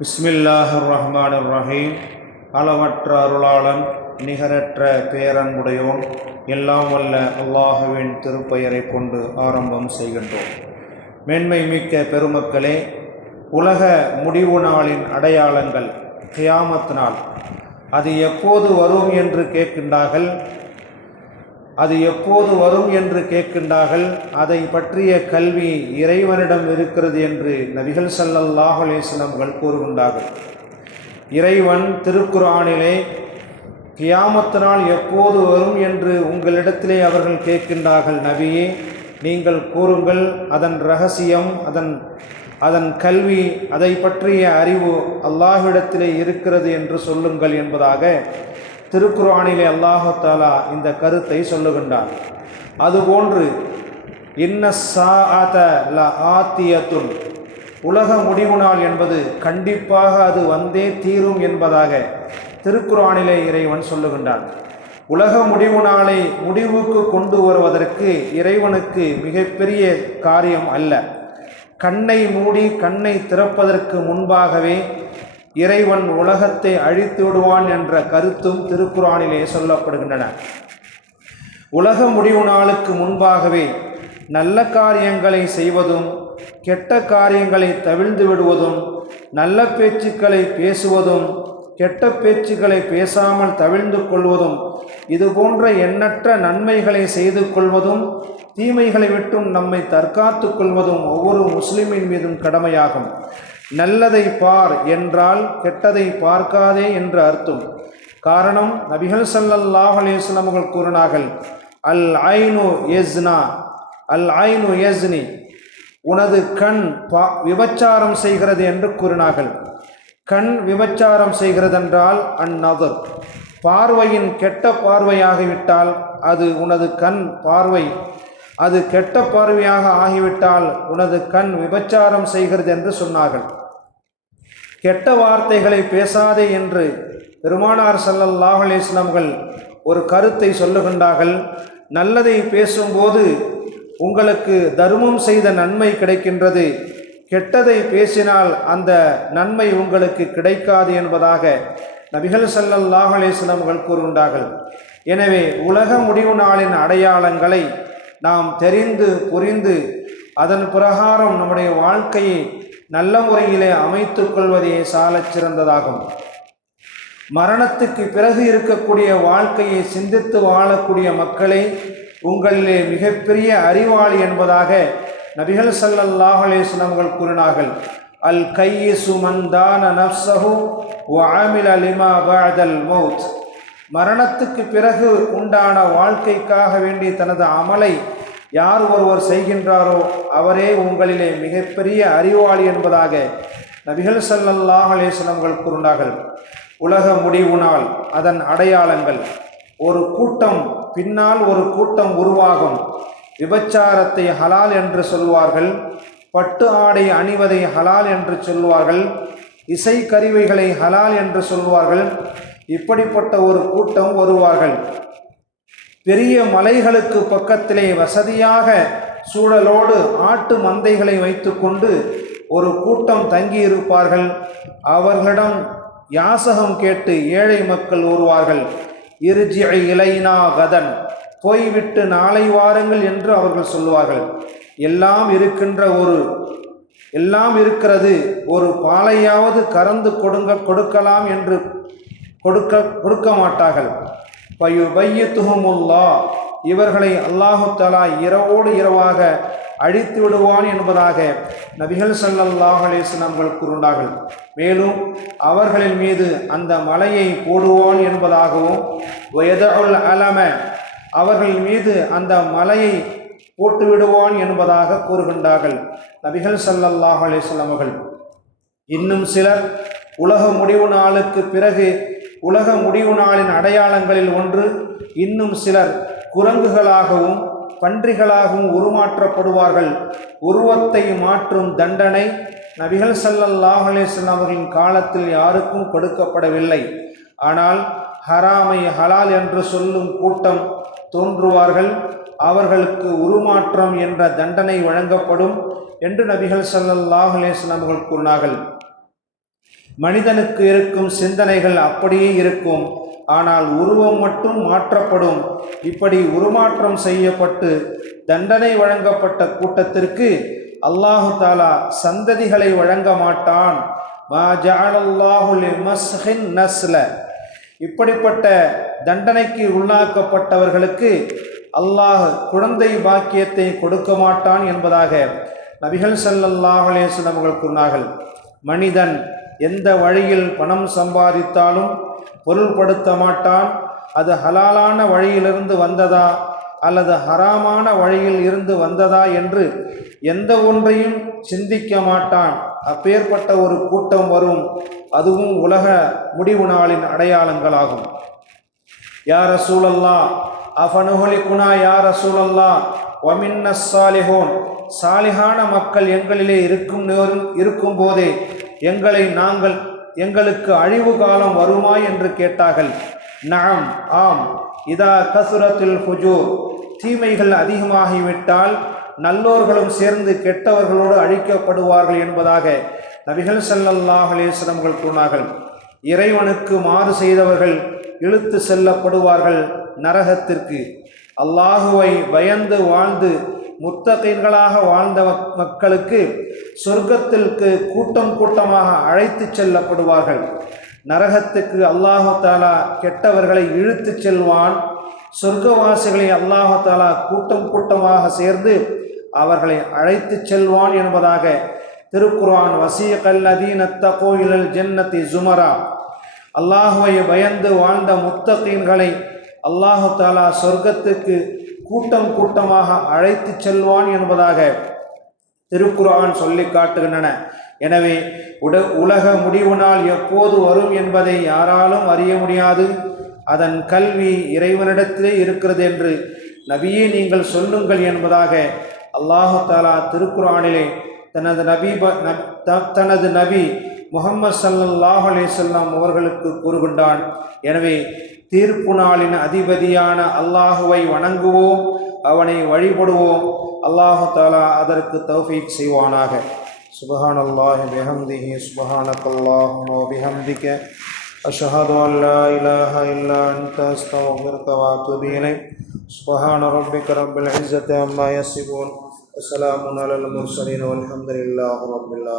பிஸ்மில்லாஹிர் ரஹ்மானிர் ரஹீம். அளவற்ற அருளாளன் நிகரற்ற பேரன்புடையோன் எல்லாம் வல்ல அல்லாஹுவின் திருப்பெயரை கொண்டு ஆரம்பம் செய்கின்றோம். மேன்மை மிக்க பெருமக்களே, உலக முடிவு நாளின் அடையாளங்கள் கியாமத் நாள். அது எப்போது வரும் என்று கேட்கின்றார்கள். அதை பற்றிய கல்வி இறைவனிடம் இருக்கிறது என்று நபிகள் ஸல்லல்லாஹு அலைஹி வஸல்லம் கூறுகின்றார்கள். இறைவன் திருக்குர்ஆனிலே கியாமத் நாள் எப்போது வரும் என்று உங்களிடத்திலே அவர்கள் கேட்கின்றார்கள். நபியே, நீங்கள் கூறுங்கள், அதன் ரகசியம், அதன் கல்வி, அதை பற்றிய அறிவு அல்லாஹ்விடத்திலே இருக்கிறது என்று சொல்லுங்கள் என்பதாக திருக்குர்ஆனிலே அல்லாஹு தஆலா இந்த கருத்தை சொல்லுகின்றார். அதுபோன்று இன்ன ஸாஅத லஆத்தியத்துன், உலக முடிவு நாள் என்பது கண்டிப்பாக அது வந்தே தீரும் என்பதாக திருக்குர்ஆனிலே இறைவன் சொல்லுகின்றான். உலக முடிவு நாளை முடிவுக்கு கொண்டு வருவதற்கு இறைவனுக்கு மிகப்பெரிய காரியம் அல்ல. கண்ணை மூடி கண்ணை திறப்பதற்கு முன்பாகவே இறைவன் உலகத்தை அழித்து விடுவான் என்ற கருத்தும் திருக்குர்ஆனிலே சொல்லப்படுகின்றன. உலக முடிவு நாளுக்கு முன்பாகவே நல்ல காரியங்களை செய்வதும் கெட்ட காரியங்களை தவிர்த்து விடுவதும், நல்ல பேச்சுக்களை பேசுவதும் கெட்ட பேச்சுக்களை பேசாமல் தவிர்த்து கொள்வதும், இது போன்ற எண்ணற்ற நன்மைகளை செய்து கொள்வதும் தீமைகளை விட்டும் நம்மை தற்காத்து கொள்வதும் ஒவ்வொரு முஸ்லிமின் மீதும் கடமையாகும். நல்லதை பார் என்றால் கெட்டதை பார்க்காதே என்று அர்த்தம். காரணம், நபிகள் ஸல்லல்லாஹு அலைஹி வஸல்லம் அவர்கள் கூறினார்கள், அல் ஐனு யஸ்னி, உனது கண் விபச்சாரம் செய்கிறது என்று கூறினார்கள். கண் விபச்சாரம் செய்கிறதென்றால் அந்நதர், பார்வையின் கெட்ட பார்வையாகிவிட்டால் அது உனது கண் பார்வை, அது கெட்ட பார்வையாக ஆகிவிட்டால் உனது கண் விபச்சாரம் செய்கிறது என்று சொன்னார்கள். கெட்ட வார்த்தைகளை பேசாதே என்று பெருமானார் ஸல்லல்லாஹு அலைஹி வஸல்லம் அவர்கள் ஒரு கருத்தை சொல்லுகின்றார்கள். நல்லதை பேசும்போது உங்களுக்கு தர்மம் செய்த நன்மை கிடைக்கின்றது, கெட்டதை பேசினால் அந்த நன்மை உங்களுக்கு கிடைக்காது என்பதாக நபிகள் ஸல்லல்லாஹு அலைஹி வஸல்லம் அவர்கள் கூறுகின்றார்கள். எனவே உலக முடிவு நாளின் அடையாளங்களை நாம் தெரிந்து புரிந்து அதன் பிரகாரம் நம்முடைய வாழ்க்கையை நல்ல முறையிலே அமைத்து கொள்வதே சாலச் சிறந்ததாகும். மரணத்துக்கு பிறகு இருக்கக்கூடிய வாழ்க்கையை சிந்தித்து வாழக்கூடிய மக்களே, உங்களிலே மிகப்பெரிய அறிவாளி என்பதாக நபிகள் ஸல்லல்லாஹு அலைஹி வஸல்லம் அவர்கள் கூறினார்கள். அல் கையிசு மன் தான நஃப்ஸஹு வ அமில லிமா பஅதல் மௌத், மரணத்துக்கு பிறகு உண்டான வாழ்க்கைக்காக வேண்டி தனது அமலை யார் ஒருவர் செய்கின்றாரோ அவரே உங்களிலே மிகப்பெரிய அறிவாளி என்பதாக நபிகள் ஸல்லல்லாஹு அலைஹி வஸல்லம் அவர்கள் கூறினார்கள். உலக முடிவு நாள், அதன் அடையாளங்கள். ஒரு கூட்டம் பின்னால் ஒரு கூட்டம் உருவாகும். விபச்சாரத்தை ஹலால் என்று சொல்வார்கள், பட்டு ஆடை அணிவதை ஹலால் என்று சொல்வார்கள், இசை கருவிகளை ஹலால் என்று சொல்வார்கள். இப்படிப்பட்ட ஒரு கூட்டம் வருவார்கள். பெரிய மலைகளுக்கு பக்கத்திலே வசதியாக சூழலோடு ஆட்டு மந்தைகளை வைத்து கொண்டு ஒரு கூட்டம் தங்கியிருப்பார்கள். அவர்களிடம் யாசகம் கேட்டு ஏழை மக்கள் வருவார்கள். இர்ஜி இலைனா கதன், போய்விட்டு நாளை வாருங்கள் என்று அவர்கள் சொல்லுவார்கள். எல்லாம் இருக்கிறது, ஒரு பாலையாவது கறந்து கொடுக்கலாம் என்று கொடுக்க மாட்டார்கள். பயுபையித்துஹுமுல்லாஹ், இவர்களை அல்லாஹு தஆலா இரவோடு இரவாக அழித்து விடுவான் என்பதாக நபிகள் ஸல்லல்லாஹு அலைஹி வஸல்லம் கூறினார்கள். மேலும் அவர்களின் மீது அந்த மலையை போடுவான் என்பதாகவும், வயதஉல் அலம, அவர்கள் மீது அந்த மலையை போட்டு விடுவான் என்பதாக கூறுகின்றார்கள் நபிகள் ஸல்லல்லாஹு அலைஹி வஸல்லம் அவர்கள். இன்னும் சிலர் உலக முடிவு நாளுக்கு பிறகு, உலக முடிவு நாளின் அடையாளங்களில் ஒன்று, இன்னும் சிலர் குரங்குகளாகவும் பன்றிகளாகவும் உருமாற்றப்படுவார்கள். உருவத்தை மாற்றும் தண்டனை நபிகள் ஸல்லல்லாஹு அலைஹி வஸல்லம் அவர்களின் காலத்தில் யாருக்கும் கொடுக்கப்படவில்லை. ஆனால் ஹராமை ஹலால் என்று சொல்லும் கூட்டம் தோன்றுவார்கள். அவர்களுக்கு உருமாற்றம் என்ற தண்டனை வழங்கப்படும் என்று நபிகள் ஸல்லல்லாஹு அலைஹி வஸல்லம் அவர்கள் கூறினார்கள். மனிதனுக்கு இருக்கும் சிந்தனைகள் அப்படியே இருக்கும், ஆனால் உருவம் மட்டும் மாற்றப்படும். இப்படி உருமாற்றம் செய்யப்பட்டு தண்டனை வழங்கப்பட்ட கூட்டத்திற்கு அல்லாஹு தாலா சந்ததிகளை வழங்க மாட்டான். மா ஜஅலல்லாஹு லிமஸ்ஹின் நஸ்ல. இப்படிப்பட்ட தண்டனைக்கு உள்ளாக்கப்பட்டவர்களுக்கு அல்லாஹ் குழந்தை பாக்கியத்தை கொடுக்க மாட்டான் என்பதாக நபிகள் ஸல்லல்லாஹு அலைஹி வஸல்லம் அவர்கள் கூறினார்கள். மனிதன் எந்த வழியில் பணம் சம்பாதித்தாலும் பொருள்படுத்த மாட்டான். அது ஹலாலான வழியிலிருந்து வந்ததா அல்லது ஹராமான வழியில் இருந்து வந்ததா என்று எந்த ஒன்றையும் சிந்திக்க மாட்டான். அப்பேற்பட்ட ஒரு கூட்டம் வரும். அதுவும் உலக முடிவு நாளின் அடையாளங்களாகும். யா ரசூலல்லாஹ் அஃபனுஹலிகுனா யா ரசூலல்லாஹ் வமின்னஸ் சாலிஹூன். சாலிஹான மக்கள் எங்களிலே இருக்கும் போதே எங்களுக்கு அழிவு காலம் வருமா என்று கேட்டார்கள். நஅம், ஆம். இதா கசுரத்துல் ஃபுஜூர். தீமைகள் அதிகமாகிவிட்டால் நல்லோர்களும் சேர்ந்து கெட்டவர்களோடு அழிக்கப்படுவார்கள் என்பதாக நபிகள் ஸல்லல்லாஹு அலைஹி வஸல்லம் அவர்கள் கூறினார்கள். இறைவனுக்கு மாறு செய்தவர்கள் இழுத்து செல்லப்படுவார்கள் நரகத்திற்கு. அல்லாஹுவை பயந்து வாழ்ந்து முத்தகீன்களாக வாழ்ந்த மக்களுக்கு சொர்க்கத்திற்கு கூட்டம் கூட்டமாக அழைத்து செல்லப்படுவார்கள். நரகத்துக்கு அல்லாஹு தாலா கெட்டவர்களை இழுத்து செல்வான். சொர்க்கவாசிகளை அல்லாஹு தாலா கூட்டம் கூட்டமாக சேர்ந்து அவர்களை அழைத்து செல்வான் என்பதாக திருக்குர்ஆன் வஸீகல்லதீன தகூ இலல் ஜன்னதி ஸுமரா. அல்லாஹுவை பயந்து வாழ்ந்த முத்தகீன்களை அல்லாஹு தாலா சொர்க்கத்துக்கு கூட்டம் கூட்டமாக அழைத்து செல்வான் என்பதாக திருக்குர்ஆன் சொல்லி காட்டுகின்றன. எனவே உலக முடிவு நாள் எப்போது வரும் என்பதை யாராலும் அறிய முடியாது. அதன் கல்வி இறைவனிடத்திலே இருக்கிறது என்று நபியே நீங்கள் சொல்லுங்கள் என்பதாக அல்லாஹு தாலா திருக்குர்ஆனிலே தனது நபி முஹம்மது ஸல்லல்லாஹு அலைஹி வஸல்லம் அவர்களுக்கு கூறுகின்றான். எனவே தீர்ப்பு நாளின் அதிபதியான அல்லாஹுவை வணங்குவோம், அவனை வழிபடுவோம். அல்லாஹு தாலா அதற்கு தௌஃபீக் செய்வானாக. சுப்ஹானல்லாஹி பிஹம்திஹி சுப்ஹானக்கல்லாஹும்ம வ பிஹம்திக அஷ்ஹது அன் லா இலாஹா இல்லா அன்த அஸ்தக்ஃபிருக வ அத்தூபு இலைக். சுப்ஹான ரப்பிக ரப்பில் இஸ்ஸத்தி அம்மா யசிஃபூன் வ ஸலாமுன் அலல் முர்ஸலீன் வல்ஹம்துலில்லாஹி ரப்பில் ஆலமீன்.